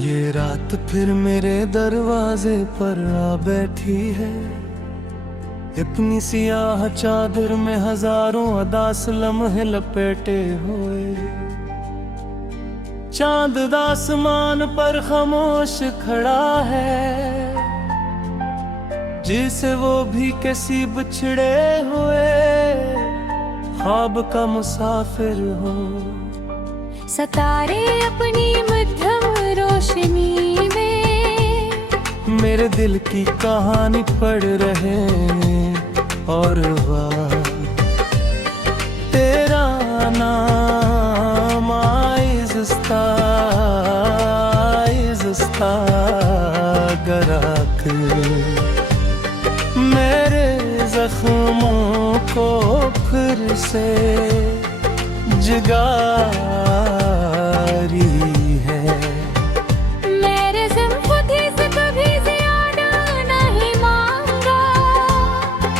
ये रात फिर मेरे दरवाजे पर आ बैठी है, अपनी सियाह चादर में हजारों अदास लम्हे लपेटे हुए। चांद आसमान पर खामोश खड़ा है, जिसे वो भी किसी बिछड़े हुए ख्वाब का मुसाफिर हो। सितारे अपनी मध्यम रोशनी में मेरे दिल की कहानी पढ़ रहे और वाह तेरा नाम आइज़स्ता गराक मेरे जख्मों को फिर से जगारी है। मेरे ज़िम खुदी से कभी ज़्यादा नहीं मांगा,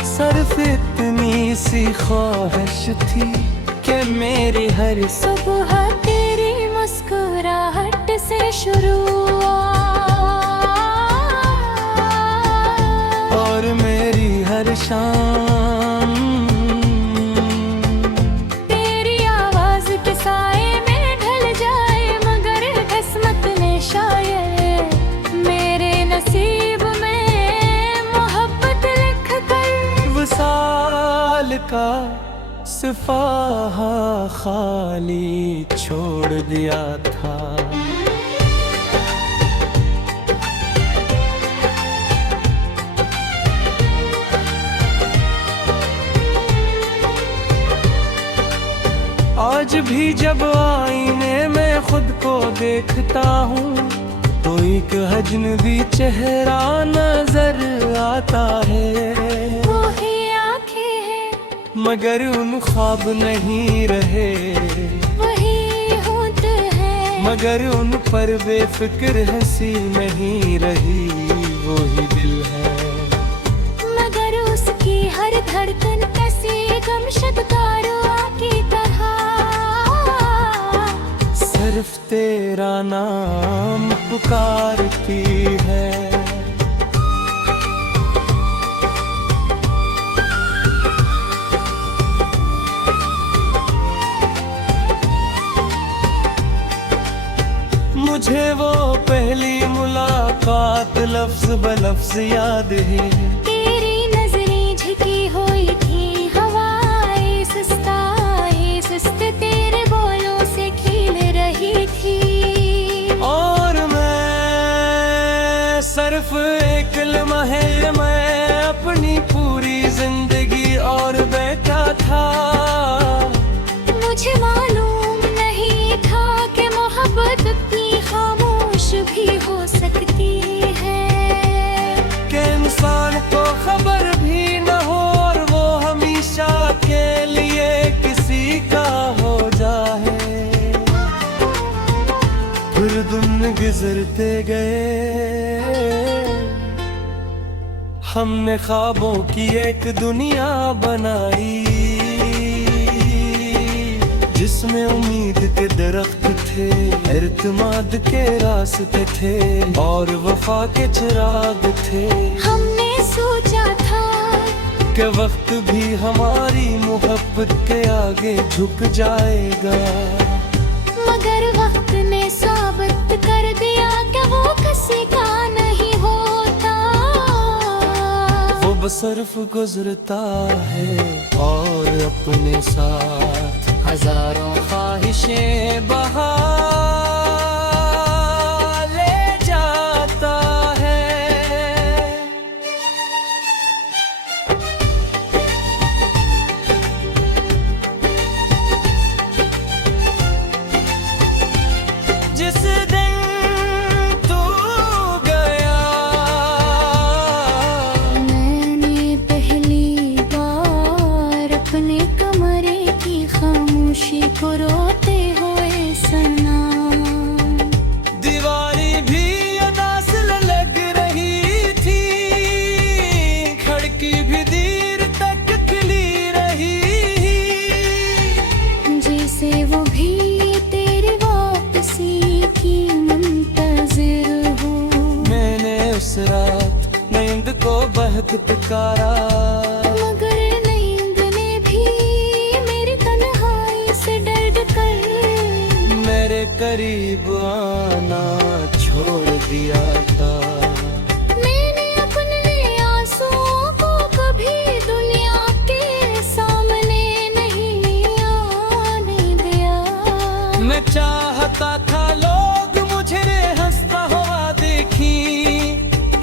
सिर्फ इतनी सी ख्वाहिश थी कि मेरी हर सुबह तेरी मुस्कुराहट से शुरू और मेरी हर शाम तेरी आवाज के साए में ढल जाए। मगर किस्मत ने शायद मेरे नसीब में मोहब्बत लिख कर वसाल का सिफाहा खाली छोड़ दिया था। आज भी जब आईने में खुद को देखता हूँ तो एक अजनबी चेहरा नजर आता है। वो ही आंखें हैं मगर उन ख्वाब नहीं रहे, वही होत है मगर उन पर बेफिक्र हंसी नहीं रही, वो ही दिल है। मगर उसकी हर धड़कन कैसी गमशद कारवां की तरह सिर्फ तेरा नाम पुकारती है। मुझे वो पहली मुलाकात लफ्ज ब लफ्ज याद है। तेरी नजरें झुकी हुई थी हवाएं सुस्ते तेरे बोलों से खिल रही थी। और मैं सिर्फ एक लम्हे मैं अपनी पूरी जिंदगी और बैठा था। मुझे मालूम नहीं था कि मोहब्बत इतनी खामोश भी हो सकती है, कि इंसान को खबर भी न हो और वो हमेशा के लिए किसी का हो जाए। फिर दिन गुजरते गए, हमने ख्वाबों की एक दुनिया बनाई, जिसमें उम्मीद के दरख्त थे, इर्तिमाद के रास्ते थे और वफा के चिराग थे। हमने सोचा था कि वक्त भी हमारी मोहब्बत के आगे झुक जाएगा, मगर वक्त ने साबित कर दिया कि वो किसी का नहीं होता। वो बस सिर्फ गुजरता है और अपने साथ हजारों ख्वाहिशें बहा ले जाता है। जिस दिन तू गया मैंने पहली बार अपने कमरे की खामोशी को रोते हुए सुना। दीवारी भी अदास लग रही थी, खिड़की भी देर तक खुली रही, जैसे वो भी तेरी वापसी की मुंतज़िर वक्त पुकारा, मगर नींद ने भी मेरी तन्हाई से डर कर मेरे करीब आना छोड़ दिया था। मैंने अपने आंसुओं को कभी दुनिया के सामने नहीं आने दिया। मैं चाहता था लोग मुझे हंसता हुआ देखी,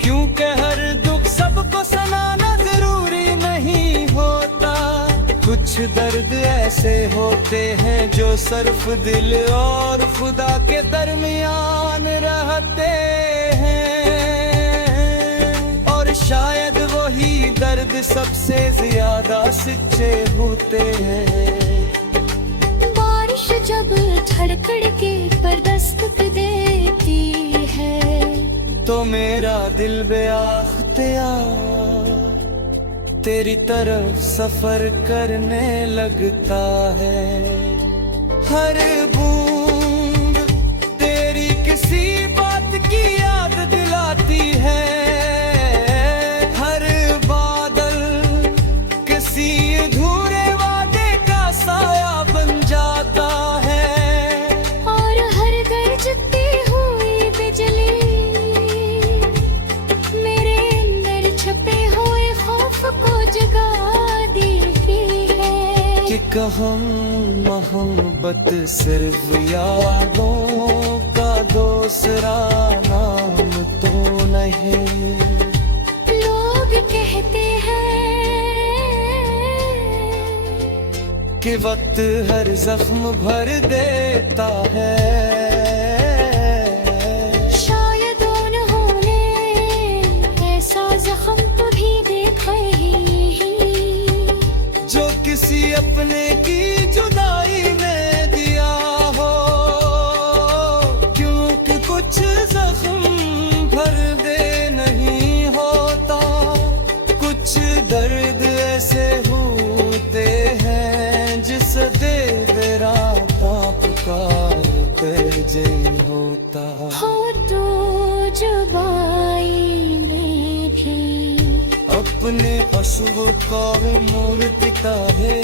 क्योंकि हर दुख सबको सुनाना जरूरी नहीं होता। कुछ दर्द ऐसे होते हैं जो सिर्फ दिल और खुदा के दरमियान रहते हैं, और शायद वही दर्द सबसे ज्यादा सच्चे होते हैं। बारिश जब धड़कड़ के पर दस्तक देती है तो मेरा दिल बेअख्तियार तेरी तरफ सफर करने लगता है। हर बूंद तेरी किसी बात की याद दिलाती है, हर बादल किसी अधूरे वादे का साया बन जाता है, और हर गरजती हुई बिजली मेरे अंदर छपे हुए खौफ को जगा देती है। कि कहूँ मोहब्बत सिर्फ यादों का दूसरा नाम तो नहीं। लोग कहते हैं कि वक्त हर जख्म भर देता है, शायद उन्होंने ऐसा जख्म कभी देखा ही जो किसी अपने की जुदाई में दिया हो। क्योंकि कुछ जख्म भर दे नहीं होता, कुछ दर्द ऐसे होते हैं जिस दे राता पुकार कर जे होता। हो तो जुबाई में भी अपने अश्कों का मोर पिता है।